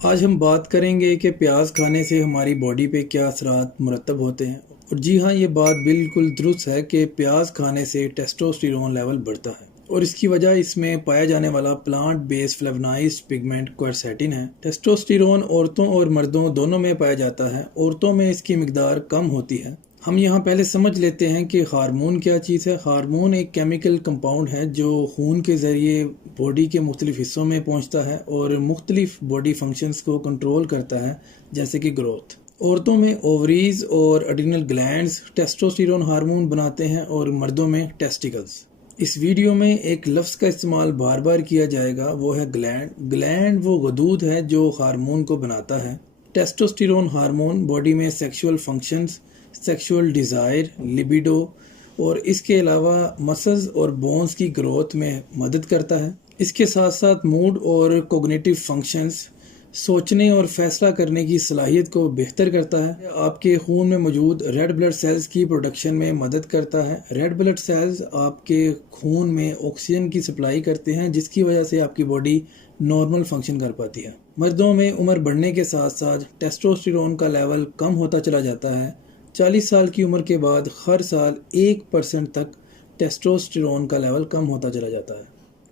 आज हम बात करेंगे कि प्याज खाने से हमारी बॉडी पे क्या असरात मुरतब होते हैं। और जी हाँ, ये बात बिल्कुल दुरुस्त है कि प्याज खाने से टेस्टोस्टेरोन लेवल बढ़ता है और इसकी वजह इसमें पाया जाने वाला प्लांट बेस्ड फ्लेवनाइज्ड पिगमेंट क्वरसेटिन है। टेस्टोस्टेरोन औरतों और मर्दों दोनों में पाया जाता है। औरतों में इसकी मिकदार कम होती है। हम यहाँ पहले समझ लेते हैं कि हार्मोन क्या चीज़ है। हार्मोन एक केमिकल कंपाउंड है जो खून के ज़रिए बॉडी के मुख्तलिफ हिस्सों में पहुँचता है और मुख्तलिफ बॉडी फंक्शंस को कंट्रोल करता है, जैसे कि ग्रोथ। औरतों में ओवरीज और एड्रिनल ग्लैंड्स टेस्टोस्टेरोन हार्मोन बनाते हैं और मर्दों में टेस्टिकल्स। इस वीडियो में एक लफ्ज़ का इस्तेमाल बार बार किया जाएगा, वो है ग्लैंड। ग्लैंड वो गदूद है जो हार्मोन को बनाता है। टेस्टोस्टेरोन हार्मोन बॉडी में sexual functions, sexual desire, libido और इसके अलावा मसल्स और बोन्स की ग्रोथ में मदद करता है। इसके साथ साथ मूड और कोग्निटिव फंक्शंस, सोचने और फैसला करने की सलाहियत को बेहतर करता है। आपके खून में मौजूद रेड ब्लड सेल्स की प्रोडक्शन में मदद करता है। रेड ब्लड सेल्स आपके खून में ऑक्सीजन की सप्लाई करते हैं, जिसकी वजह से आपकी बॉडी नॉर्मल फंक्शन कर पाती है। मर्दों में उम्र बढ़ने के साथ साथ टेस्टोस्टेरोन का लेवल कम होता चला जाता है। 40 साल की उम्र के बाद हर साल 1% तक टेस्टोस्टेरोन का लेवल कम होता चला जाता है।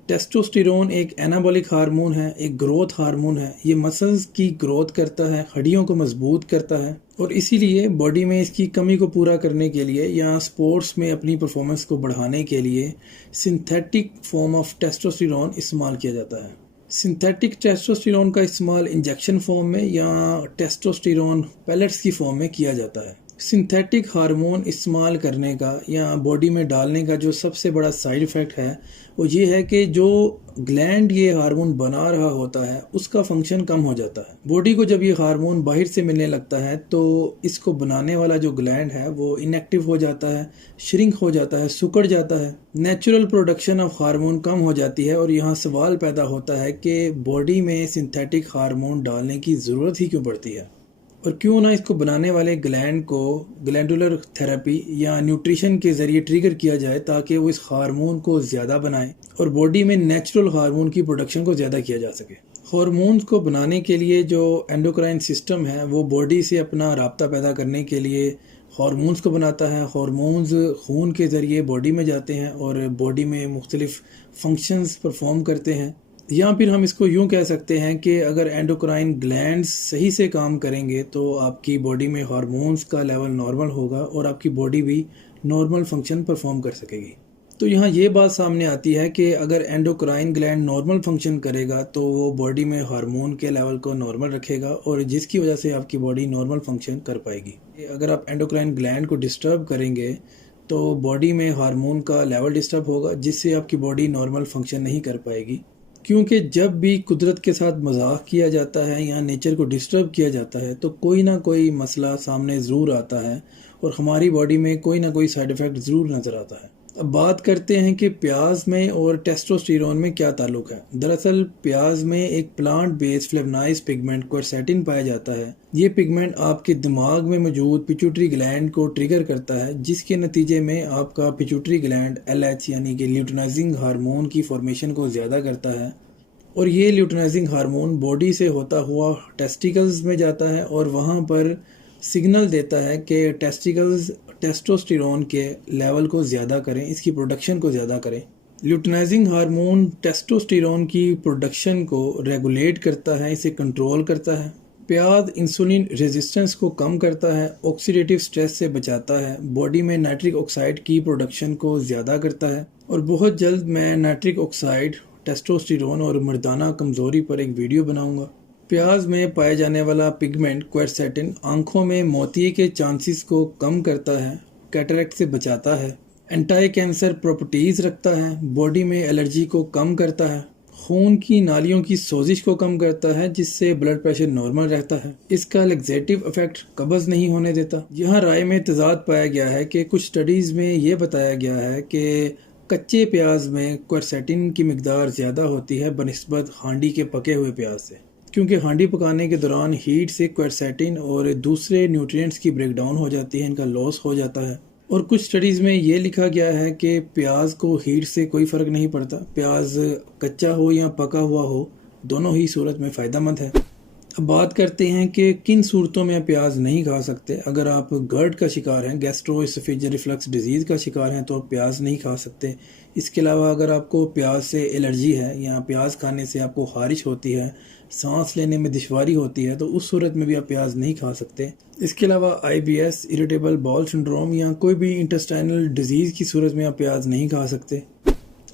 टेस्टोस्टेरोन एक एनाबॉलिक हार्मोन है, एक ग्रोथ हार्मोन है। ये मसल्स की ग्रोथ करता है, हड्डियों को मजबूत करता है और इसीलिए बॉडी में इसकी कमी को पूरा करने के लिए या स्पोर्ट्स में अपनी परफॉर्मेंस को बढ़ाने के लिए सिंथेटिक फॉर्म ऑफ टेस्टोस्टेरोन इस्तेमाल किया जाता है। सिंथेटिक टेस्टोस्टेरोन का इस्तेमाल इंजेक्शन फॉर्म में या टेस्टोस्टेरोन पैलेट्स की फॉर्म में किया जाता है। सिंथेटिक हार्मोन इस्तेमाल करने का या बॉडी में डालने का जो सबसे बड़ा साइड इफ़ेक्ट है वो ये है कि जो ग्लैंड ये हार्मोन बना रहा होता है उसका फंक्शन कम हो जाता है। बॉडी को जब ये हार्मोन बाहर से मिलने लगता है तो इसको बनाने वाला जो ग्लैंड है वो इनएक्टिव हो जाता है, श्रिंक हो जाता है, सिकुड़ जाता है। नेचुरल प्रोडक्शन ऑफ हार्मोन कम हो जाती है और यहाँ सवाल पैदा होता है कि बॉडी में सिंथेटिक हार्मोन डालने की ज़रूरत ही क्यों पड़ती है और क्यों ना इसको बनाने वाले ग्लैंड को ग्लैंडुलर थेरेपी या न्यूट्रिशन के ज़रिए ट्रिगर किया जाए ताकि वो इस हार्मोन को ज़्यादा बनाए और बॉडी में नेचुरल हार्मोन की प्रोडक्शन को ज़्यादा किया जा सके। हार्मोन्स को बनाने के लिए जो एंडोक्राइन सिस्टम है वो बॉडी से अपना राब्ता पैदा करने के लिए हार्मोन्स को बनाता है। हार्मोन्स खून के ज़रिए बॉडी में जाते हैं और बॉडी में मुख्तलिफ फंक्शंस परफॉर्म करते हैं। या फिर हम इसको यूँ कह सकते हैं कि अगर एंडोक्राइन ग्लैंड्स सही से काम करेंगे तो आपकी बॉडी में हार्मोन्स का लेवल नॉर्मल होगा और आपकी बॉडी भी नॉर्मल फंक्शन परफॉर्म कर सकेगी। तो यहाँ ये बात सामने आती है कि अगर एंडोक्राइन ग्लैंड नॉर्मल फंक्शन करेगा तो वो बॉडी में हार्मोन के लेवल को नॉर्मल रखेगा और जिसकी वजह से आपकी बॉडी नॉर्मल फंक्शन कर पाएगी। अगर आप एंडोक्राइन ग्लैंड को डिस्टर्ब करेंगे तो बॉडी में हार्मोन का लेवल डिस्टर्ब होगा, जिससे आपकी बॉडी नॉर्मल फंक्शन नहीं कर पाएगी। क्योंकि जब भी कुदरत के साथ मजाक किया जाता है या नेचर को डिस्टर्ब किया जाता है तो कोई ना कोई मसला सामने ज़रूर आता है और हमारी बॉडी में कोई ना कोई साइड इफ़ेक्ट ज़रूर नज़र आता है। अब बात करते हैं कि प्याज में और टेस्टोस्टेरोन में क्या ताल्लुक है। दरअसल प्याज में एक प्लांट बेस्ड फ्लेवनाइज्ड पिगमेंट क्वरसेटिन पाया जाता है। ये पिगमेंट आपके दिमाग में मौजूद पिट्यूटरी ग्लैंड को ट्रिगर करता है, जिसके नतीजे में आपका पिट्यूटरी ग्लैंड LH यानी कि ल्यूटिनाइजिंग हार्मोन की फॉर्मेशन को ज़्यादा करता है और ये ल्यूटिनाइजिंग हार्मोन बॉडी से होता हुआ टेस्टिकल्स में जाता है और वहाँ पर सिग्नल देता है कि टेस्टिकल्स टेस्टोस्टेरोन के लेवल को ज़्यादा करें, इसकी प्रोडक्शन को ज़्यादा करें। ल्यूटिनाइजिंग हार्मोन टेस्टोस्टेरोन की प्रोडक्शन को रेगुलेट करता है, इसे कंट्रोल करता है। प्याज इंसुलिन रेजिस्टेंस को कम करता है, ऑक्सीडेटिव स्ट्रेस से बचाता है, बॉडी में नाइट्रिक ऑक्साइड की प्रोडक्शन को ज़्यादा करता है और बहुत जल्द मैं नाइट्रिक ऑक्साइड, टेस्टोस्टेरोन और मर्दाना कमज़ोरी पर एक वीडियो बनाऊंगा। प्याज में पाए जाने वाला पिगमेंट क्वरसेटिन आंखों में मोतिये के चांसेस को कम करता है, कैटरेक्ट से बचाता है, एंटी कैंसर प्रॉपर्टीज़ रखता है, बॉडी में एलर्जी को कम करता है, खून की नालियों की सोजिश को कम करता है, जिससे ब्लड प्रेशर नॉर्मल रहता है। इसका लैक्सेटिव इफेक्ट कब्ज़ नहीं होने देता। यहाँ राय में तजाद पाया गया है कि कुछ स्टडीज़ में ये बताया गया है कि कच्चे प्याज में क्वरसेटिन की मिकदार ज़्यादा होती है बनिस्बत हांडी के पके हुए प्याज से, क्योंकि हांडी पकाने के दौरान हीट से क्वरसेटिन और दूसरे न्यूट्रिएंट्स की ब्रेकडाउन हो जाती है, इनका लॉस हो जाता है। और कुछ स्टडीज़ में ये लिखा गया है कि प्याज को हीट से कोई फ़र्क नहीं पड़ता, प्याज कच्चा हो या पका हुआ हो, दोनों ही सूरत में फ़ायदेमंद है। अब बात करते हैं कि किन सूरतों में आप प्याज नहीं खा सकते। अगर आप GERD का शिकार हैं, गैस्ट्रोएसोफेजियल रिफ्लक्स डिजीज़ का शिकार हैं, तो आप प्याज नहीं खा सकते। इसके अलावा अगर आपको प्याज से एलर्जी है या प्याज खाने से आपको ख़ारिश होती है, सांस लेने में दुश्वारी होती है, तो उस सूरत में भी आप प्याज नहीं खा सकते। इसके अलावा IBS, इरिटेबल बाउल सिंड्रोम या कोई भी इंटेस्टाइनल डिजीज़ की सूरत में आप प्याज नहीं खा सकते।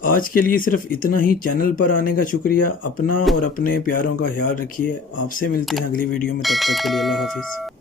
आज के लिए सिर्फ इतना ही। चैनल पर आने का शुक्रिया। अपना और अपने प्यारों का ख्याल रखिए। आपसे मिलते हैं अगली वीडियो में, तब तक के लिए अल्लाह हाफिज़।